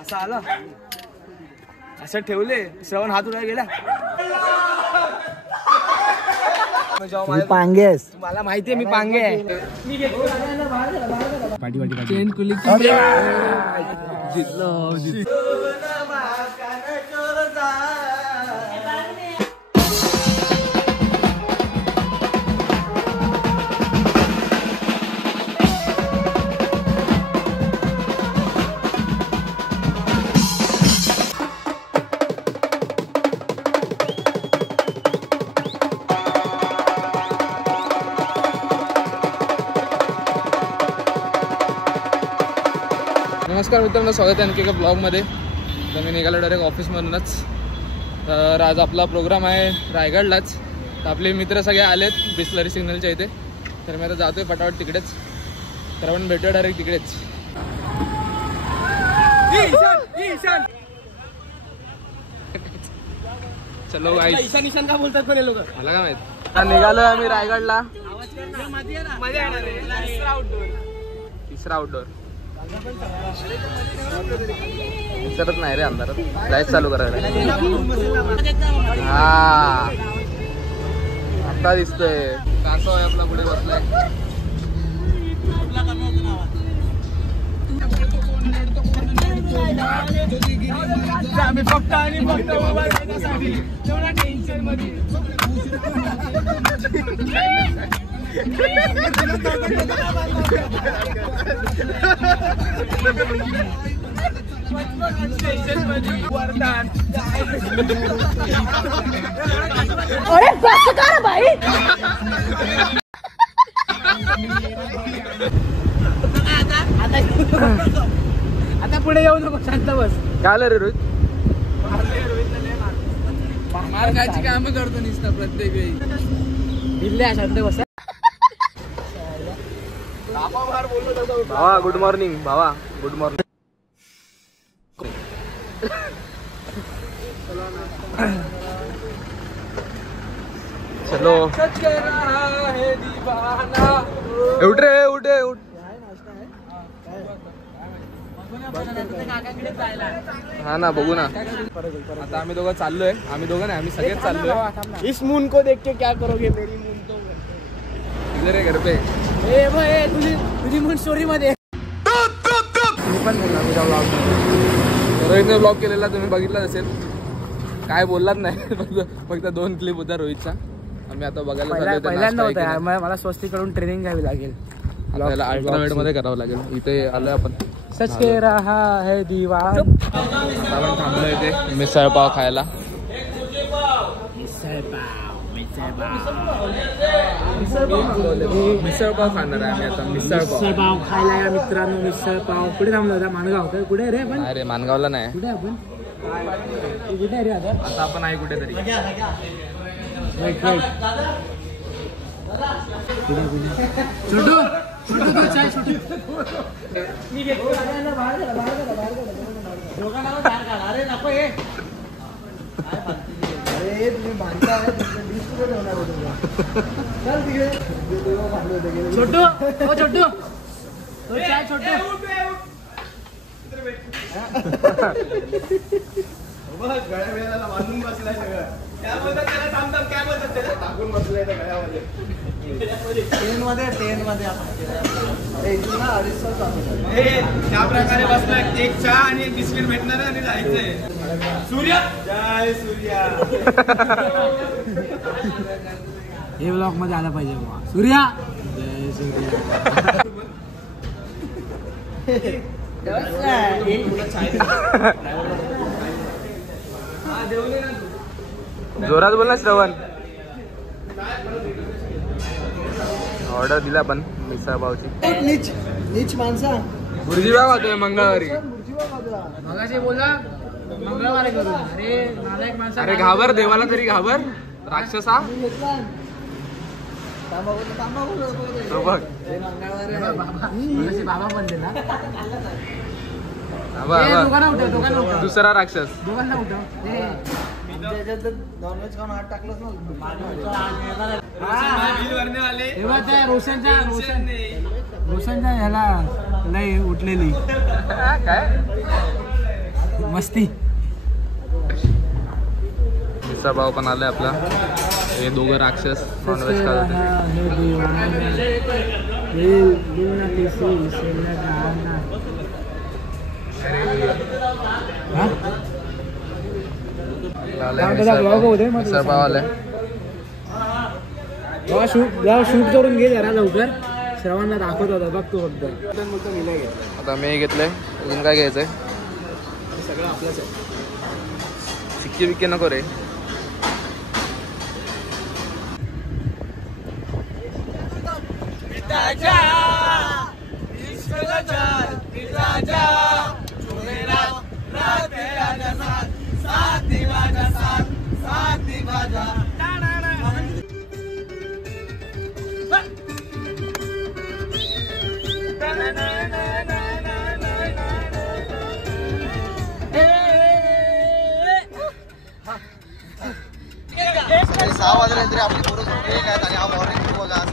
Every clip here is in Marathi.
असं आला असं ठेवले श्रवण हात उडा गेला पांगेस मला माहितीये मी पांगे आहे नमस्कार मित्रांनो, स्वागत आहे आणखी एका ब्लॉगमध्ये. तर मी निघालो डायरेक्ट ऑफिसमधूनच. तर आज आपला प्रोग्राम आहे रायगडलाच. तर आपले मित्र सगळे आलेत बिस्लरी सिग्नलच्या इथे. तर मी आता जातोय फटाफट तिकडेच. तर आपण भेटूया डायरेक्ट तिकडेच. चलो गाईस. ईशान का बोलतात पण हे लोक मला काय माहित. निघालोय आम्ही रायगडला. तिसरा आउटडोर दिसतच नाही रे अंधारात. लाईट चालू करायला. हा आता दिसतोय. कासव आहे आपला पुढे बसलाय. आम्ही फक्त आणि फक्त टेन्शन मध्ये अरे बस कर भाई. आता पुढे येऊ नको, शांत बस. काय आलं रे रोहित? मार खायची काम करतो निसता प्रत्येक वेळी. दिल्ल्या शांत बस. भावा गुड मॉर्निंग. भावा गुड मॉर्निंग. चलो उठ रे उठ रे उठ. हा ना बघू ना. आता आम्ही दोघं चाललोय. आम्ही दोघं नाही, आम्ही सगळेच चाललोय. इस मून को देख के क्या करोगे? मेरी मून तो इधर आहे घर पे. तुझी मून स्टोरी मध्ये रोहितने ब्लॉग केलेला तुम्ही बघितलाच असेल. काय बोललाच नाही. फक्त 2 क्लिप होता रोहितचा. आम्ही आता बघायला पहिल्यांदा होता. मला स्वस्तीकडून ट्रेनिंग घ्यावी लागेल. आपल्याला अल्ट्रावेट मध्ये करावं लागेल. इथे आलोय आपण. सच के रहा है दीवार. आपण थांबलो इथे मिसळ पाव खायला. मिसळ पाव खाणार आहे आम्ही आता. मिसळ पाव खायला या मित्रांनो. मिसळ पाव कुठे थांबलो होता? मानगाव. कुठे रे आपण? अरे मानगावला नाही. कुठे आपण? कुठे रे आता? आता आपण आहे कुठेतरी. छोटू छोटू चाय छोटू. अरे नको हे. अरे तुम्ही भांडता आहे. छोटू ओ छोटू तो चाय छोटू. गळ्या वेळेला बांधून बसलाय सगळं. काय बोलतात त्याला? थांब काय बोलतात त्याला? टाकून बसलाय त्या गळ्यामध्ये. ट्रेन मध्ये अरे इथून ना 250 तास. त्या प्रकारे बसलाय. एक चहा आणि एक बिस्किट भेटणार आणि जायचंय. सूर्या जय सूर्या. हे ब्लॉग मध्ये आला पाहिजे बाबा. सूर्या जय सूर्या. जोरात बोल ना श्रवण. ऑर्डर दिला आपण मिसळ पावची. नीच माणसा. बुर्जीबाग होतोय मंगळवारी. मगाशी बोला मंगळवारी करू. अरे नालायक माणसा. अरे घाबर देवाला तरी घाबर. राक्षसा तो बघ. बाबा पण दिला. दुसरा राक्षस नॉनव्हेज खाऊन हात टाकलंच ना रोशनच्या ह्याला नाही उठलेली काय मस्ती. मिसळ भाऊ पण आलाय आपला. हे दोघं राक्षस नॉनव्हेज खात होते. मिसळ भाऊ आलाय. शूट करून घे जरा लवकर. श्रवणला दाखवत होता बघ तू फक्त. आता मी घेतलंय. अजून काय घ्यायचंय? सगळं आपलंच आहे. चिक्की बिक्की नको रे.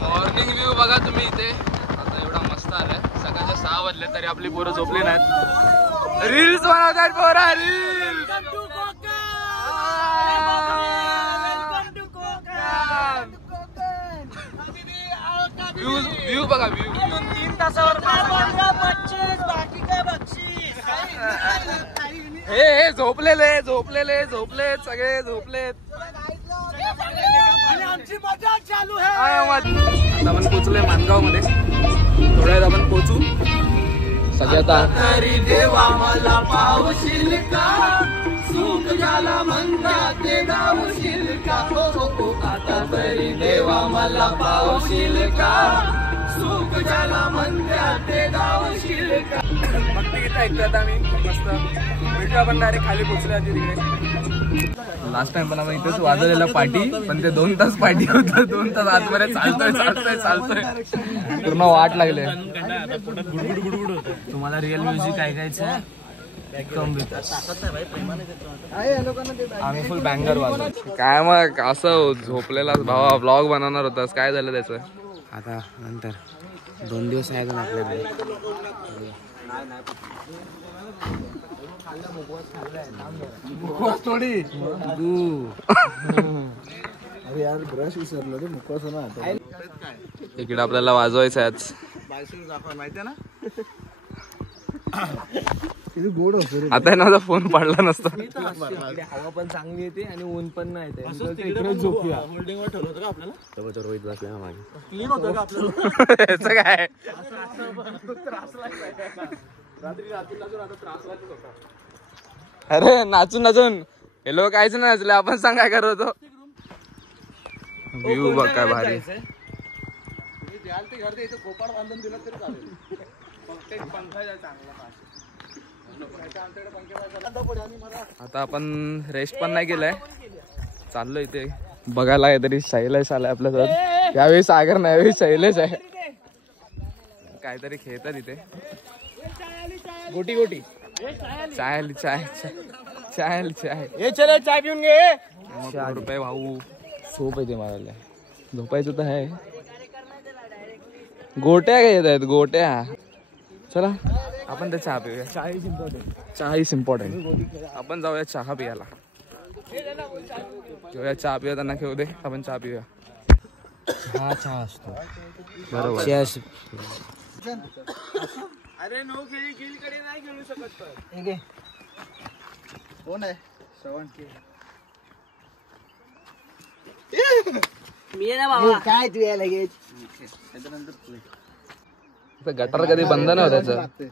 मॉर्निंग व्ह्यू बघा तुम्ही इथे. आता एवढा मस्त आलाय. सकाळच्या 6 वाजले तरी आपली पोरं झोपली नाहीत. रील्स बनवतात पोरा. रील्स व्ह्यू बघा. व्ह्यू 3 तासावर 25 बाकी काय बक्षीस. हे झोपलेले सगळे झोपलेत. आमची मजा चालू आहे. आता आपण पोहोचलोय मानगाव मध्ये. थोड्या वेळात आपण पोहोचू. सगळ्यात तरी देवा मला पावशील का सुख झाला म्हणता ते गावशील का आता तरी देवा मला पावशील का सुख झाला म्हणता ते गावशील का. भक्ती गीत ऐकतात आम्ही मस्त. भेटू आपण डायरेक्ट खाली पोहोचलो आधी तिकडे. लास्ट टाइम पण आपण इथेच वाजवलेला पार्टी. पण ते 2 तास पार्टी होतं. 2 तास आतमध्ये चालतोय पूर्ण वाट लागले. तुम्हाला रिअल म्युझिक ऐकायचं आहे. आम्ही फुल बँगर वाजवतो. काय मग असं झोपलेला भावा ब्लॉग बनवणार होतास. काय झालं त्याचं? आता नंतर 2 दिवस आहे ना आपल्याकडे. अरे यार ब्रश विसरलो रे. मुखवास ना इकडे आपल्याला वाजवायचं आहे आज. माहितीये ना किती गोड होतो रे. आता माझा फोन पडला नसता. हवा पण चांगली येते आणि ऊन पण नाही येते. झोपूया. होल्डिंग वर ठेवलं होतं का आपल्याला? रोहित बसला मागे. क्लीन होतं का आपल्याला? याचं काय? अरे नाचून हे लोक काहीच नाही नाचले. आपण सांग काय करत होतो. व्ह्यू बघ काय भारी. आता आपण रेस्ट पण नाही केलाय. चाललो इथे बघायला काहीतरी. शैलेश आलाय आपल्यासोबत. यावेळी सागर नाही, यावेळी शैलेश आहे. काहीतरी खेळतात इथे. गोटी चाय हे चले चाय पिऊन घे. रुपये भाऊ झोप येते मला. झोपायचं तर आहे. गोट्या घेत आहेत गोट्या. चला आपण ते चहा पिऊया. चहा इज इम्पॉर्टंट. आपण जाऊया चहा पियाला. घेऊया चहा पिऊया. त्यांना घेऊ दे. आपण चहा पिऊया. हा चहा असतो बरोबर. अरे नो कडे नाही खेळू शकत. कोण आहे? श्रवण मी ना बाबा. काय तू या लगेच. गटार कधी बंद नाही होत त्याचं.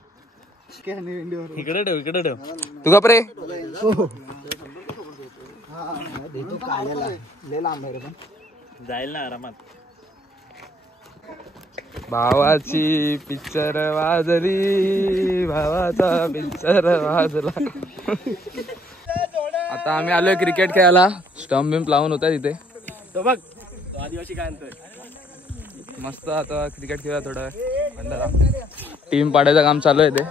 इकडे ठेव. तू का रे? जाईल ना आरामात. भावाची पिक्चर वाजली. भावाचा पिक्चर वाजला. आता आम्ही आलोय क्रिकेट खेळायला. स्टंप बिंप लावून होता तिथे. तो बघ तो आदिवासी काय आणतोय. मस्त आता क्रिकेट खेळूया थोडं. टीम पाडायचं काम चालू आहे ते.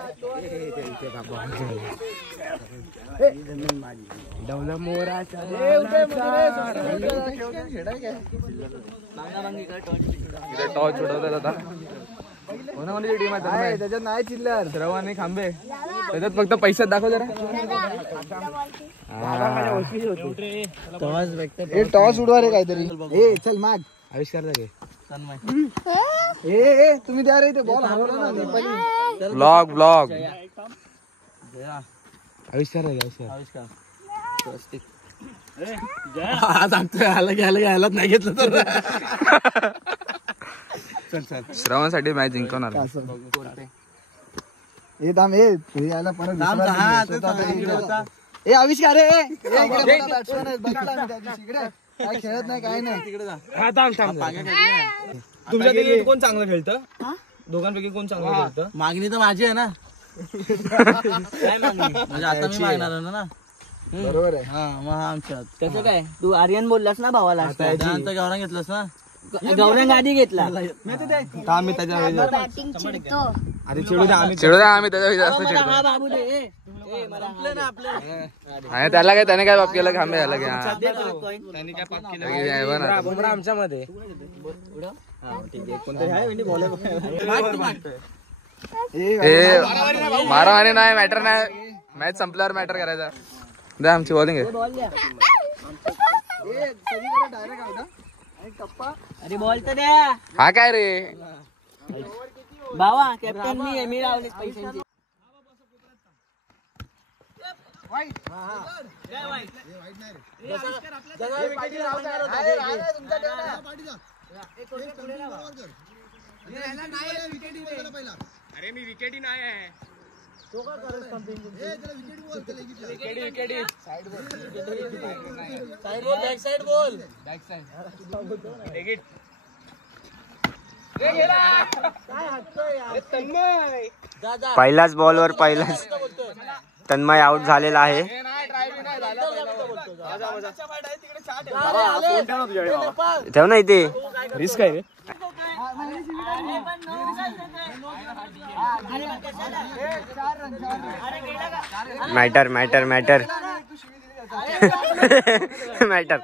टॉर्च उडवतात आता. कोणाकोणाची टीम आहे त्याच्यात? नाही चिल्लर, श्रवण आणि खांबे. त्याच्यात फक्त पैशात दाखव जरा. टॉस उडवा रे काहीतरी. ए चल माग आविष्कार घे. ए तुम्ही द्या रे ते बॉल हरवला ना. ब्लॉग आविष्कार ह्यालाच नाही घेतलं तर. श्रवणसाठी मॅच जिंकवणार. ए थांब ए यायला परत ए आविष्कार रे. काय खेळत नाही काय नाही. तुमच्यापैकी कोण चांगलं खेळतं? दोघांपैकी कोण चांगलं खेळतं? मागणी तर माझी आहे ना. काय मागणी म्हणजे आता मी मागणार ना. बरोबर आहे. हा मग आमच्यात कसं काय तू आर्यन बोललास ना भावाला गौरव घेतलास ना. गौरंग आधी घेतला. आम्ही त्याच्या अरे चिडू द्या आम्ही त्याच्या जास्त चिडतो. हा बाबू दे आणि त्याला काय त्याने काय बाप केलं खांबे याला घ्या. आमच्यामध्ये मारामारी नाही, मॅटर नाही. मॅच संपल्यावर मॅटर करायचा. द्या आमची बॉलिंग आहे. अरे बॉल तर द्या. हा काय रे भावा कॅप्टन मी लावले पैशांचे. अरे मी विकेटी नाही आहे. पहिल्याच बॉलवर पहिलाच तन्मय आउट झालेला आहे. ठेव ना इथे. रिस्क आहे रे. Matter matter matter matter.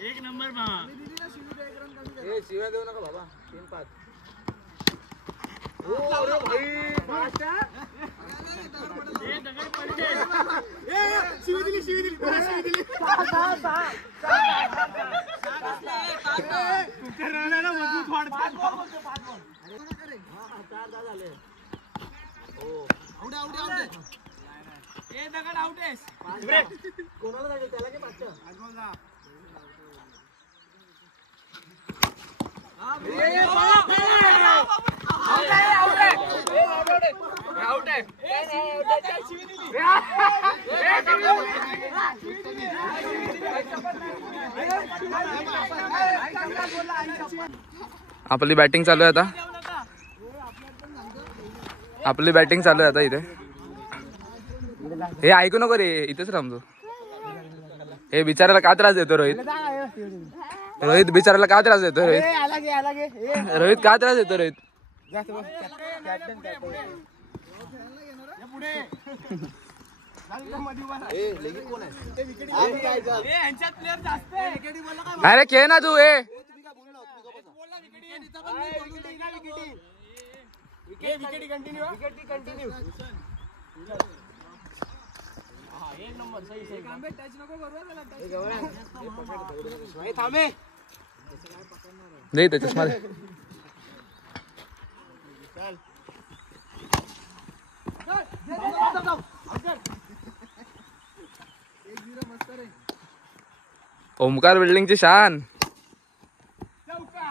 एक नंबर शिव्या देऊ नका बाबा. 3-5 आपली बॅटिंग चालू आहे आता. इथे हे ऐकू नको रे. इथेच थांबतो. हे बिचाराला का त्रास देतो रोहित? बिचाराला का त्रास देतो रोहित? का त्रास देतो रोहित? अरे खेळ ना तू. दे इथे चष्मा दे. ओमकार बिल्डिंगची शान.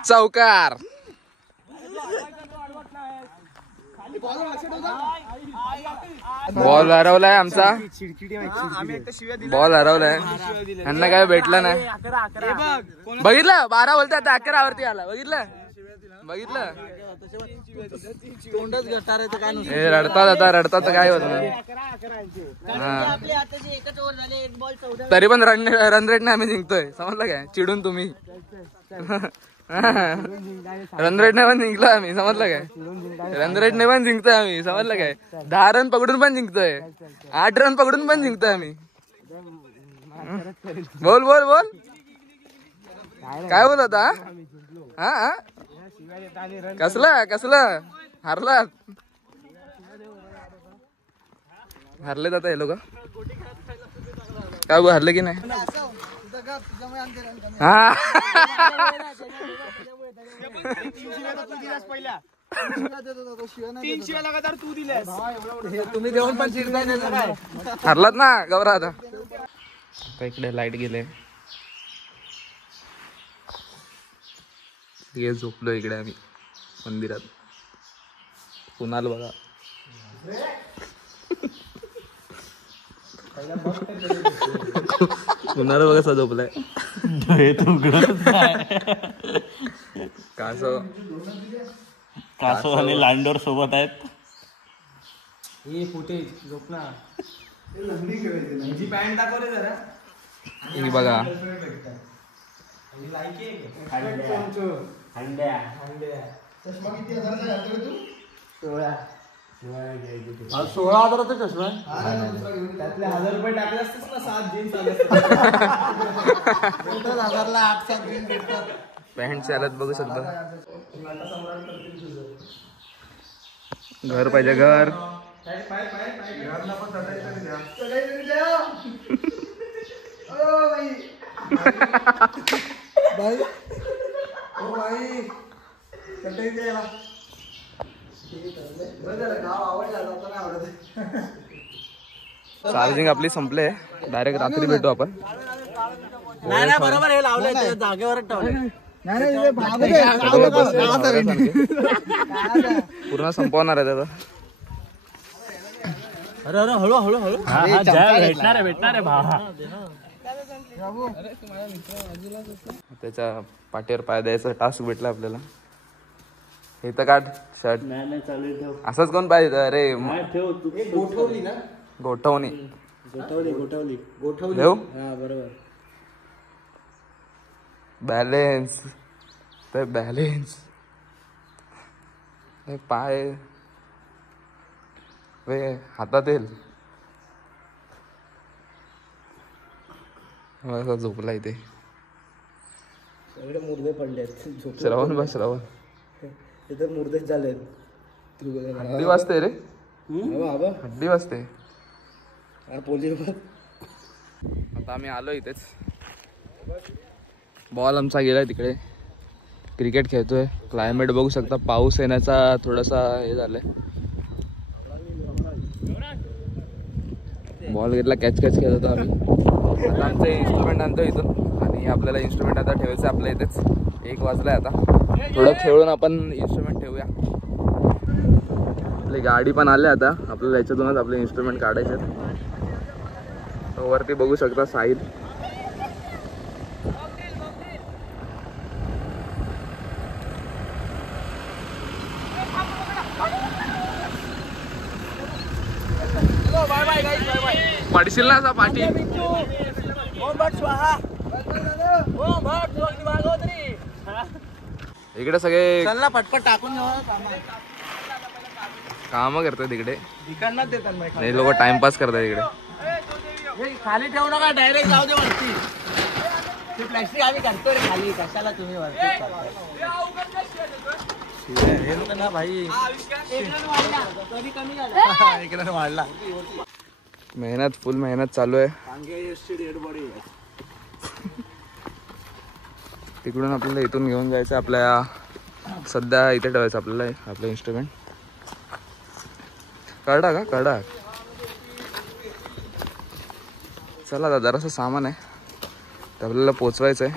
चौकार. बॉल हरवलाय आमचा, बॉल हरवलाय, ह्यांना काय भेटलं नाही. बघितलं 12 बोलतात 11 वरती आला. बघितलं तोंडच गटार आहे तर काय नुसतं. हे रडतात आता, रडतात तर काय होत नाही. आपल्या हाताची एकच ओव्हर झाले, एक बॉल 14. तरी पण रन रेट ने आम्ही जिंकतोय, समजलं काय? चिडून तुम्ही रन रेट ने पण जिंकलो आम्ही, समजलं काय? रन रेट ने पण जिंकतोय आम्ही, समजलं काय? 10 रन पकडून पण जिंकतोय, 8 रन पकडून पण जिंकतोय आम्ही. बोल बोल बोल, काय बोल आता? हा कसलं हरलात, हरलेत आता हे लोक. काय हरले की नाही? हा 300 लगातार तू दिलेस. तुम्ही देऊन पण चिडताय त्याचं काय? हरलात ना गौरा. आता इकडे लाईट गेले, हे झोपलो इकडे आम्ही मंदिरात. कुणाल बघा कुणाल बघा कसा झोपलाय. कासव आणि लांडोर सोबत आहेत. पॅन्ट दाखव रे जरा. ही बघा चष्मा किती हजाराचा घातला तू? 16,000चा चष्मा. त्यातले 1000 रुपये टाकले असतेस ना, 7 जीन्स आले 1000ला 8-7 जीन्स भेटतात. पॅन्ट चालत बघू शकता. घर पाहिजे, घर. चार्जिंग आपली संपले, डायरेक्ट रात्री भेटू आपण. नाही बरोबर, हे लावलंय जागेवरच ठेवलंय. पूर्ण संपवणार आहे त्याचा. अरे हळू भेटणार आहे भावा. त्याच्या पाठीवर पाय द्यायचा टास्क भेटला आपल्याला. हे तर काढ शर्ट. नाही चालू ठेव. असंच कोण पाहिजे? अरे ठेव तू. गोठवली ना, गोठवणी गोठवली. देऊ. हा बरोबर. बॅलेन्स ते बॅलेन्स. पाय वे हातात येईल. झोपला इथे. सगळे मुर्दे पडलेत. श्रवण बस श्रवण. इथे मुर्देच झालेत. हड्डी वाजते रे, हड्डी वाजते. आता आम्ही आलो इथेच. बॉल आमचा गेलाय तिकडे. क्रिकेट खेळतोय. क्लायमेट बघू शकता, पाऊस येण्याचा थोडासा हे झालंय. बॉल घेतला, कॅच खेळत होतो आम्ही. आता आमचे इन्स्ट्रुमेंट आणतो इथून, आणि आपल्याला इन्स्ट्रुमेंट आता ठेवायचं आपल्या इथेच. 1 वाजलाय आता. थोडं खेळून आपण इन्स्ट्रुमेंट ठेवूया. आपली गाडी पण आली आता. आपल्याला याच्यातूनच आपले इन्स्ट्रुमेंट काढायचे. वरती बघू शकता साहिल. पडशील ना असा पाठी. इकडे सगळे चल पटपट टाकून काम करतात तिकडे. हे लोक टाइमपास करतात इकडे. खाली ठेवू नका, डायरेक्ट जाऊ दे वरती. ते प्लॅस्टिक आम्ही काढतो रे खाली, कशाला तुम्ही वरती ना भाई. इकडे वाढला. मेहनत, फुल मेहनत चालू आहे. तिकडून आपल्याला इथून घेऊन जायचं. आपल्या सध्या इथे ठेवायचं आपल्याला आपलं इन्स्ट्रुमेंट. कळडा का कळडा. चला आता जरासं सामान आहे ते आपल्याला पोचवायचं आहे.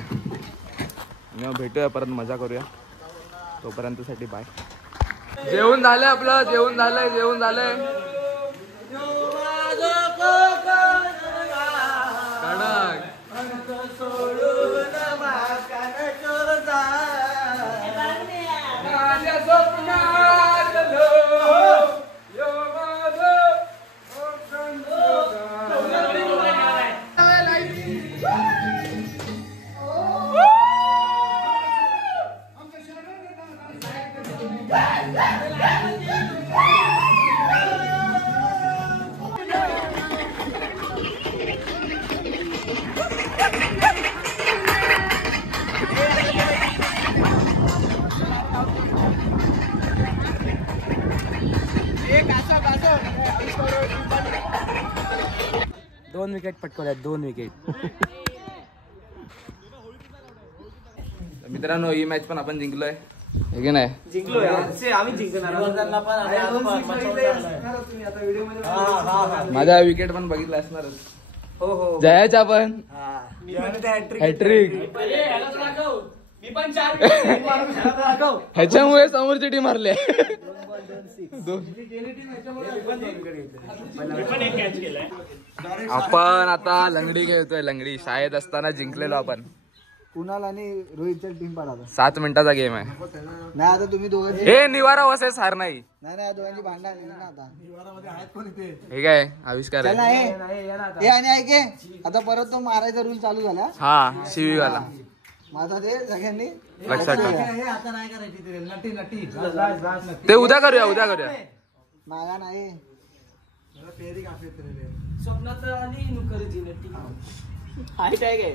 मग भेटूया परत, मजा करूया. तोपर्यंतसाठी बाय. जेवण झालंय आपलं, जेवण झालंय. 2 विकेट पटकवल्यात 2 विकेट. मित्रांनो ही मॅच पण आपण जिंकलोय हे की नाही? जिंकलो आम्ही जिंकणार. माझा विकेट पण बघितला असणारच. हो जयाच्या पण हॅट्रिक. ह्याच्यामुळे समोरची टीम हरली. आपण आता लंगडी खेळतोय. लंगडी शाळेत असताना जिंकलेलो आपण. कुणाल आणि रोहितच्या टीम पाडा. 7 मिनिटाचा गेम आहे. नाही आता तुम्ही दोघांची हे निवारा वसेस हार नाही. नाही दोघांची भांडण ना आता. निवारामध्ये आहेत कोण इथे? हे काय आविष्कार आहे. हे आणि ऐके आता परत तो मारायचा रूल चालू झाला. हा शिवीवाला माझा ते सगळ्यांनी लक्षात ठेव. आता नाही करायची नटी नटी ते उद्या करूया. मागा नाही स्वप्नात आणि नुकरीची नट्टी. हाईट आहे काय?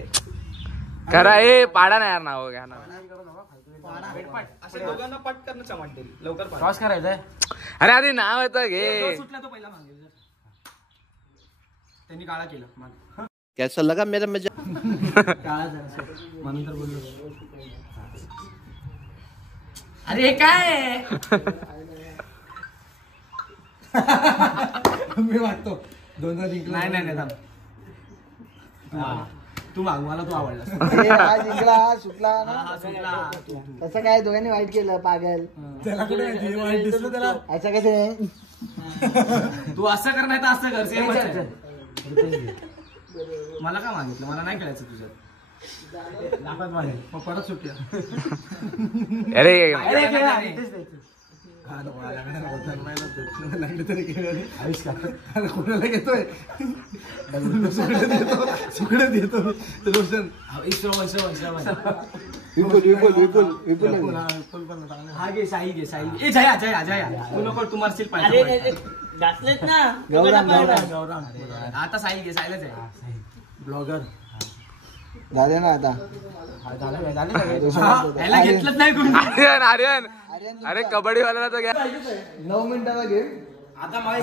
खरा हे पाडा नाही यार नाव घ्या ना. दोघांना पट करणं चमटते लवकर क्रॉस करायचंय. अरे आधी नाव येतं घे. सुटला तो पहिला मागे त्यांनी काळा केलं. कैसा लगा मेरा मजा? म्हणून तर बोललो. अरे हे काय मी वाटतो 2 जिंकला. नाही थांब. तू माग मला तू आवडला. हा जिंकला सुटला ना. तसं काय दोघांनी वाईट केलं पागल. असं कसं तू असं कर नाही तर असं कर. सेम मला काय मागितलं? मला नाही खेळायचं तुझ्यात. मग परत सुट्या. अरे कोणाला घेतोय सुकडे देतो रोशन. विपुल हा घे साई घे. ए जया तू नको. तू मारशील पाहिजे आता. साई घे. साईलाच आहे ब्लॉगर झाले ना आता. याला घेतलंच नाही कोणी. आर्यन अरे कबड्डी वाल्याला तर घ्या. 9 मिनिटाला गेम. आता मला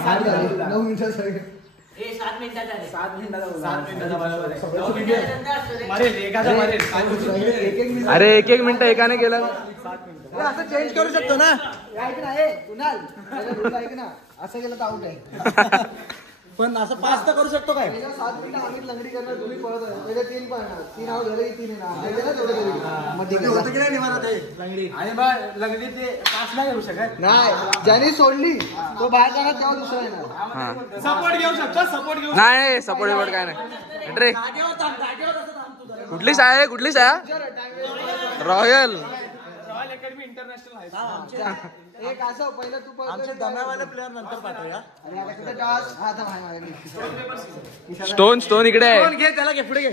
9 मिनिटाचा गेम. 7 मिनिटाचा अरे एक मिनिट एकाने केलं. असं चेंज करू शकतो ना. ऐक ना कुणाल ऐक ना. असं केलं तर आउट आहे. पण असं 5 तर करू शकतो काय? 7 मिनिटं आम्ही लंगडी करणार. तुम्ही पळत आहे पहिले 3 पळणार. 3 आउट झाले की 3 येणार. होतं की नाही निवारत आहे लंगडी. आणि लंगडी ते पास नाही करू शकत. नाही ज्याने सोडली तो बाहेर जाणार तेव्हा दुसरा येणार. सपोर्ट घेऊ शकतो. सपोर्ट घेऊ. नाही सपोर्ट काय नाही. रे कुठली शाळा आहे? कुठली शाळा? रॉयल अकॅडमी इंटरनॅशनल आहे. एक असं पहिलं तू आमचे दम्यावाले प्लेअर नंतर पाठवूया. स्टोन इकडे आहे. घे त्याला घे. पुढे घे.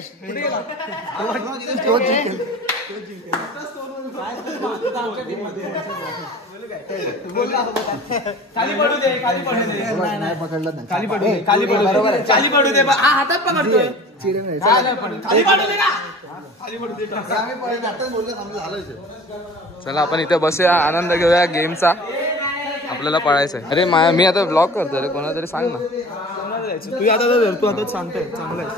खाली पडू दे. पकडलं खाली पडू दे. हा हातात पकडतोय. चला आपण इथे बसूया. आनंद घेऊया गेमचा. आपल्याला पळायचंय. अरे मी आता ब्लॉग करतोय. रे कोणाला तरी सांग ना. तू आता सांगतोय चांगलं आहे.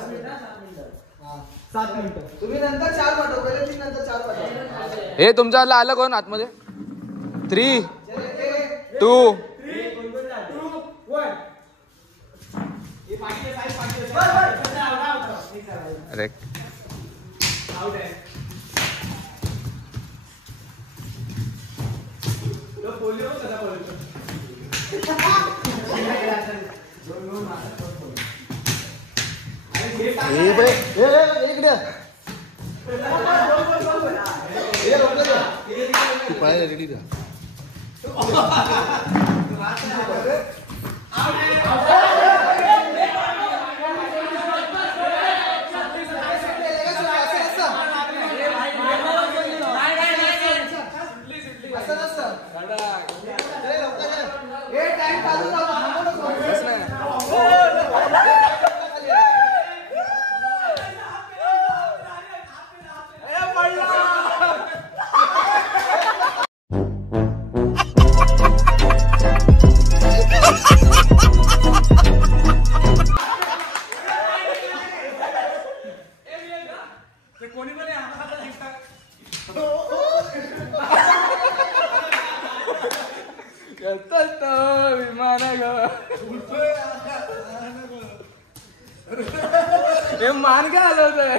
7 मिनिटं. तुम्ही नंतर 4 पाठव. पहिले 3 नंतर 4 पाठव. हे तुमच्या आलं कोण आतमध्ये? 3 2 अरे रेडी हे मान काय आलं होतं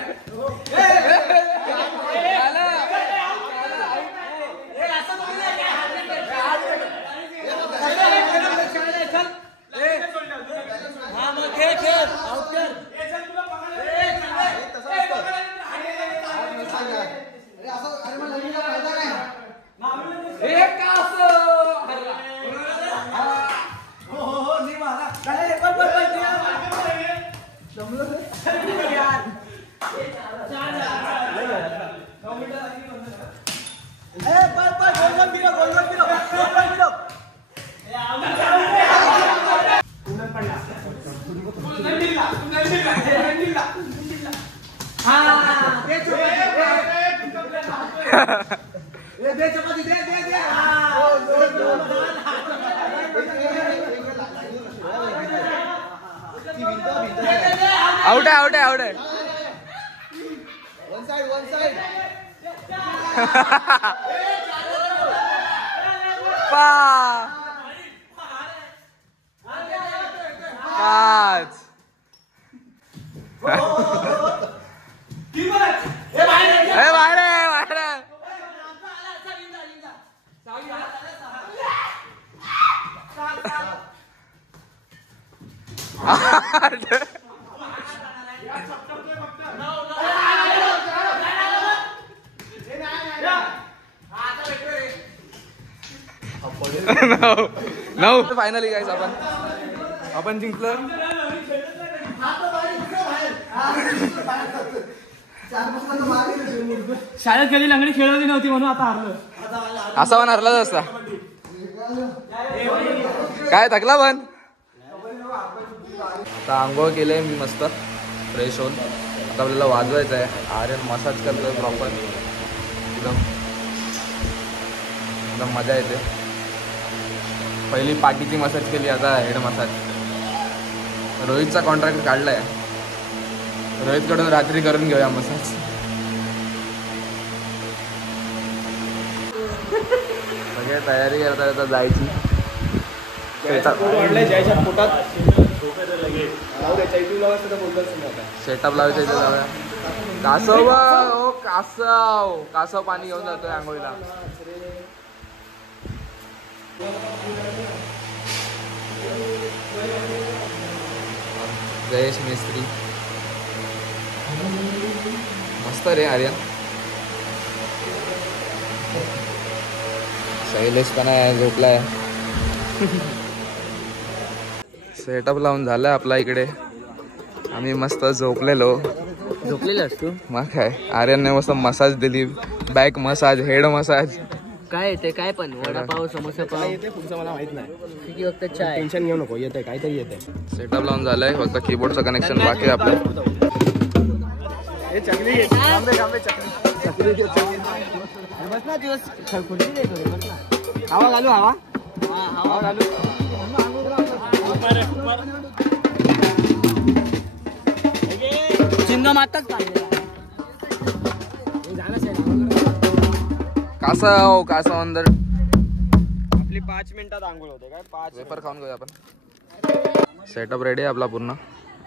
आउट आहे आउट आहे आउट आहे वन साइड पाच बाहेर नऊ फायनली गाईस आपण जिंकलो. शाळेत कधी लंगडी खेळवली नव्हती म्हणून आता हारलो. असा पण हरलाच असता. काय थकला पण आता आंघोळ केलंय मी मस्त फ्रेश होऊन. आता आपल्याला वाजवायचं आहे. आर्यन मसाज करतोय प्रॉपर. एकदम मजा येते. पहिली पाठीची मसाज केली, आता हेड मसाज. रोहितचा कॉन्ट्रॅक्ट काढलाय. रोहितकडून रात्री करून घेऊया मसाज. सगळे तयारी करता आता जायची. सेटअप लावायचं इथे जाऊया. कासव ओ कासव पाणी घेऊन जातोय आंघोळीला. जयेश मिस्त्री मस्त रे आर्यन. शैलेश पण आहे, झोपलाय. सेटअप लावून झालं आपला इकडे. आम्ही मस्त झोपलेलो असतो. मग काय आर्यनने मस्त मसाज दिली. Back massage, head massage. काय येते काय पण वडापाव समोसा पाव येते पुढचं मला माहित नाही. किती वक्त चाय. टेन्शन घेऊ नको, येते काहीतरी येते. सेटअप लावून झालंय. फक्त कीबोर्डचं कनेक्शन बाकी आहे आपलं. हे चकली घे. थांबे चकली घे. बस ना दिवस हवा घालू. हवा घालू. चिंगा माताच कासव अंदर. आपली 5 मिनिटात आंघोळ होते. काय 5 वेफर खाऊन घेऊया आपण. सेटअप रेडी आहे आपला पूर्ण.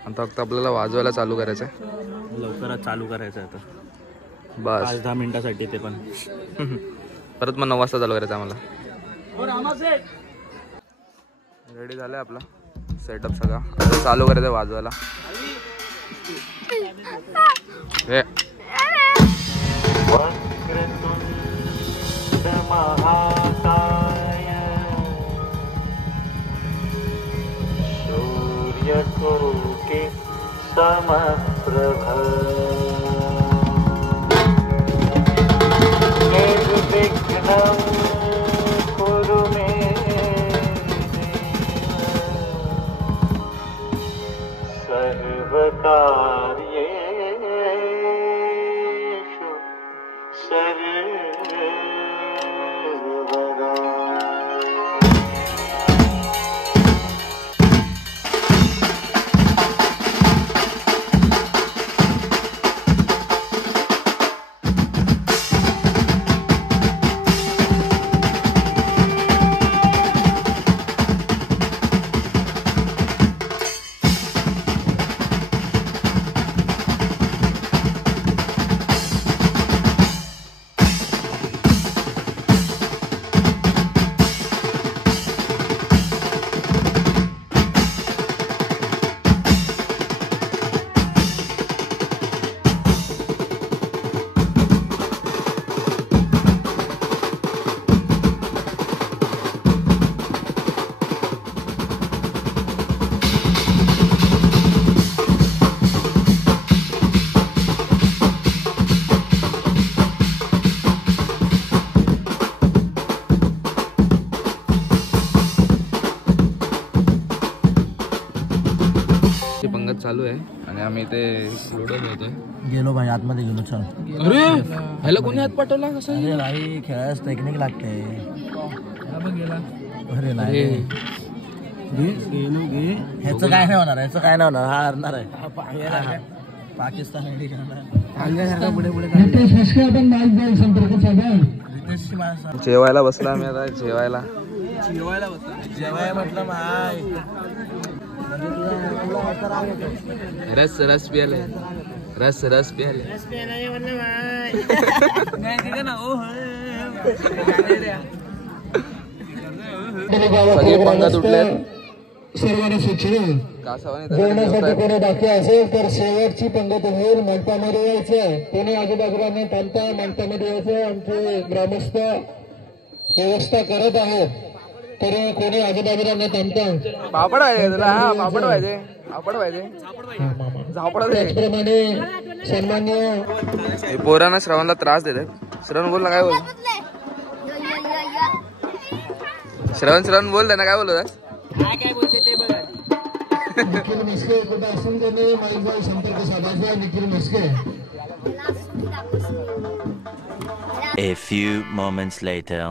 आता फक्त आपल्याला वाजवायला चालू करायचं आहे. लवकरच चालू करायचं आता. बस 5-10 मिनिटासाठी ते पण. परत मग 9 वाजता चालू करायचं आम्हाला. रेडी झालंय आपला सेटअप सगळा. आता चालू करायचं वाजवायला. हे सूर्यकोटि समप्रभ निर्विघ्नं कुरु मे सर्वकार्येषु सर्वदा. पंगत चालू आहे आणि आम्ही इथे लुडो खेळतोय. गेलो भाई आतमध्ये गेलो. चल. अरे ह्याला कोणी हात पाठवला कसं? अरे भाई खेळायच टेक्निक लागते. अरे नाही ह्याचं काय नाही होणार. ह्याचं काय नाही होणार. हा हरणार आहे. पाकिस्तान पुढे पुढे जेवायला बसला आम्ही आता. जेवायला जेवाय म्हटलं माय रस प्यायला. रस प्यायला. सगळे पंगत उठलेत. सर्वांना सूचना जेवणासाठी कोणी बाकी असेल तर शेवटची पंगत होईल. मंडपामध्ये यायचं. कोणी आजूबाजूला न थांबता मंडपामध्ये यायचं. आमचे ग्रामस्थ व्यवस्था करत आहेत. तरी कोणी आजूबाजूला न थांबता पापड पाहिजे तुला? हा पापड पाहिजे. पापड पाहिजे. झापड त्याचप्रमाणे सन्मान्य पोरांना श्रवणला त्रास देतात. श्रवण बोल ना. काय बोल? श्रवण बोल त्यांना. काय बोलत? काय बोलते ते बघा. निखिल म्हस्के कुठे असून त्यांनी माईकवर संपर्क साधायचा. Nikhil Mhaske. A few moments later.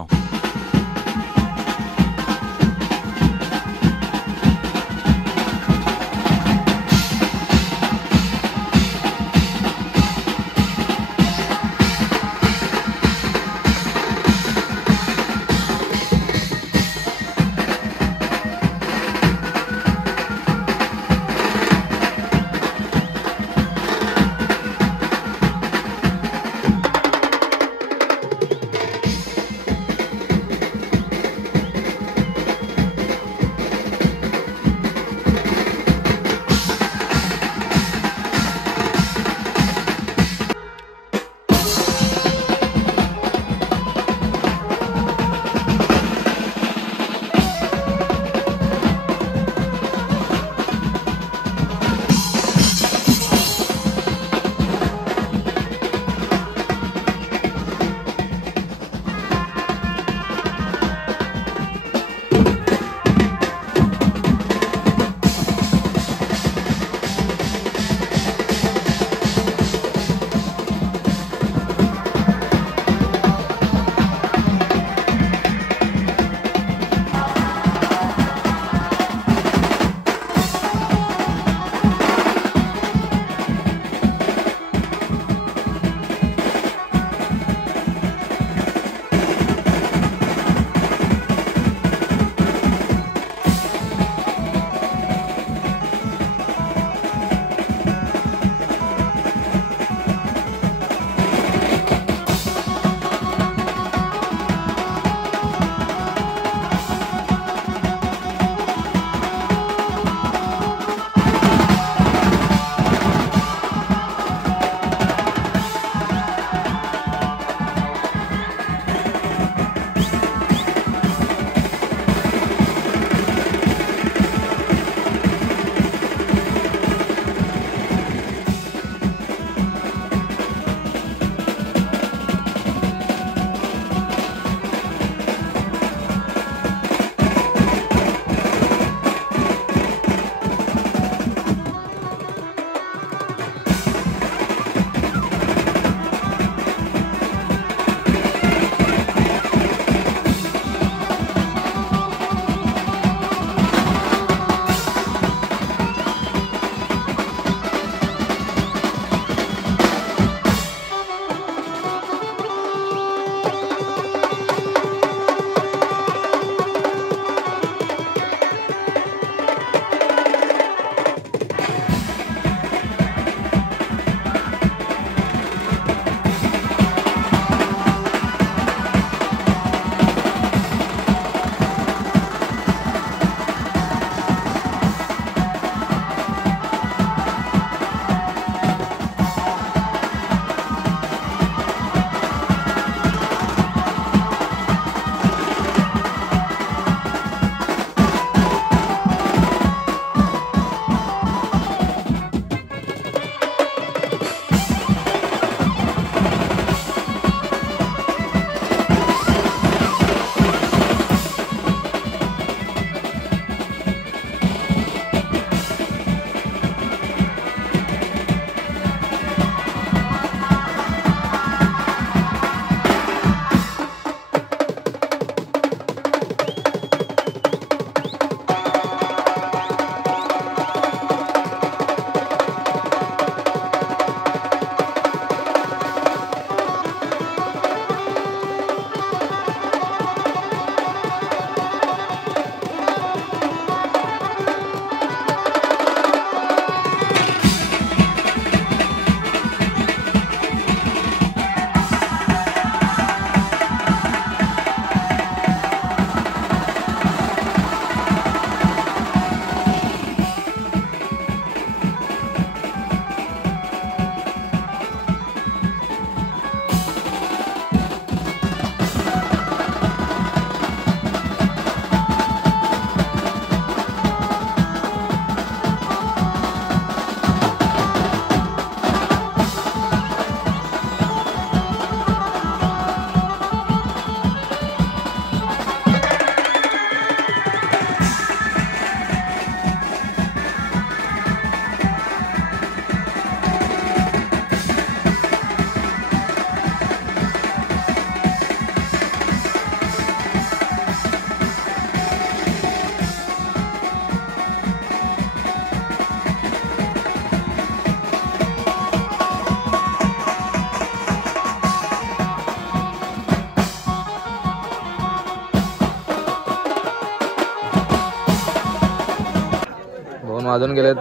अजून गेलेत.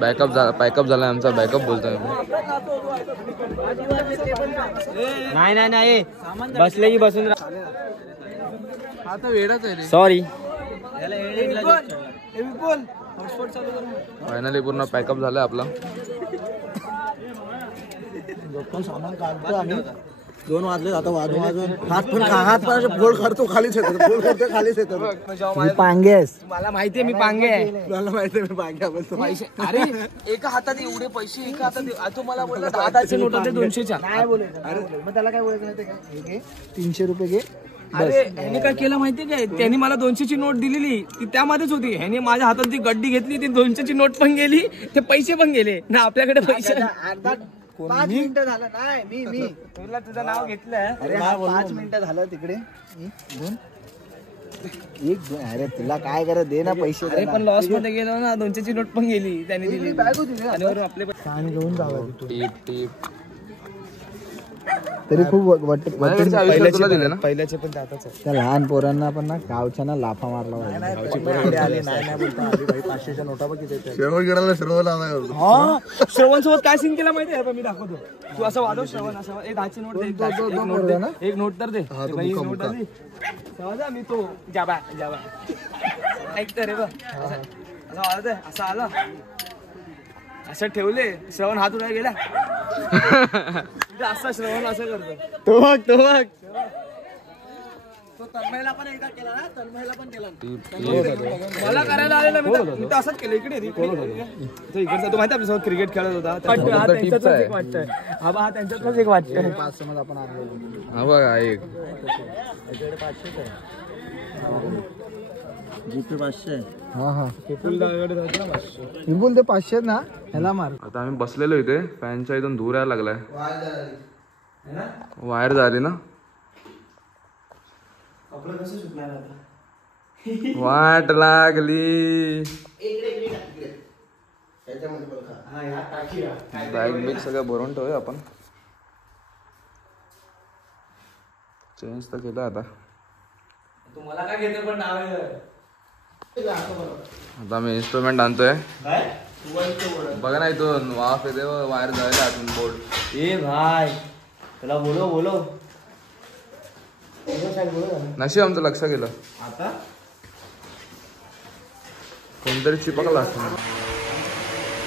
पॅकअप झालाय आमचा. बॅकअप बोलतोय नाही नाही नाही बसले की बसून आता वेळच आहे रे. सॉरी. फायनली पूर्ण पॅकअप झालाय आपला. सामान काढतो आम्ही. 2 वाजले आता वाजून हात पण फोड करतो खालीच येतो. फोड करतो खालीच येतो. मी पांगेस. मला माहितीये मी पांगे आहे. मला माहितीये मी पांग्या बोलतो. पैसे अरे एका हातात एवढे पैसे एका हातात तो मला बोलला 10 नोट होते 200च्या. नाही बोले मग त्याला काय बोलायचं माहितीये का? हे घे 300 रुपये घे. अरे ह्याने काय केलं माहितीये काय? त्यांनी मला 200ची नोट दिलेली ती त्यामध्येच होती. ह्याने माझ्या हातात ती गड्डी घेतली ती 200ची नोट पण गेली ते पैसे पण गेले ना आपल्याकडे पैसे. अर्धा 5 मिनिटं झालं. नाही मी तुला तुझं नाव घेतलं. अरे 5 मिनिटं झालं तिकडे. अरे तुला काय करत दे ना पैसे. अरे पण लॉस मध्ये गेलो ना 200ची नोट पण गेली त्याने दिली. बॅग होती आणि वरून आपले पाणी घेऊन जावं. टीप तरी खूप तुला दिले ना. पहिल्याचे पण त्यातच आहे. त्या लहान पोरांना पण ना गावच्या ना लाफा मारला पाहिजे. 500च्या नोटा बघ किती. श्रवण सोबत काय सीन केला माहितीये मी दाखवतो. तू असं वाजव श्रवण असं 10ची नोट दे. एक नोट तर दे. नोट आली समजा मी तो जाबा ऐकतो रे बघ असं वाजत आहे. असं आलं असं ठेवले. श्रवण हात उडाय गेला. असा श्रवण असं करतो. तो बघ तन्मयला पण एकदा केला ना. तन्मयला पण केला. मला करायला आलेलं मी तर असंच केलं. इकडे इकडचा तो माहिती आपल्यासोबत क्रिकेट खेळत होता. त्यांच्यातच एक वाटतंय. हा त्यांच्यातच एक वाटतंय. 500 मध्ये आपण आणलेलो. हा बघा एक जीपे 500. हा विपुल ते 500 ना ह्याला मार. आता आम्ही बसलेलो इथे. फॅनच्या इथून धूर यायला लागलाय. वायर झाली ना. वाट लागली. बॅग बिग सगळं भरून ठेवूया आपण. चेंज तर केलं आता. तुम्हाला काय घेते पण नाव आता आम्ही इन्स्ट्रुमेंट आणतोय. बघा ना इथून वाफ येते. वायर जायला आतून बोर्ड. ए भाई त्याला बोलो नशीब आमचं लक्ष गेलं. आता कोणतरी चिपकला असतं.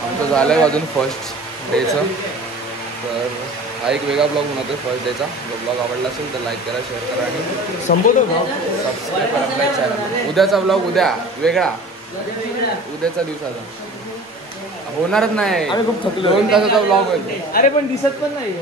आमचं झालंय अजून फर्स्ट डेचं. तर हा एक वेगळा ब्लॉग बनवतोय फर्स्ट डेचा. जो ब्लॉग आवडला असेल तर लाईक करा, शेअर करा आणि सबस्क्राईब करा आपल्या चॅनल. उद्याचा ब्लॉग उद्या वेगळा. उद्याचा दिवसाचा होणारच नाही. 2 तासाचा ब्लॉग होईल. अरे पण दिसत पण नाही.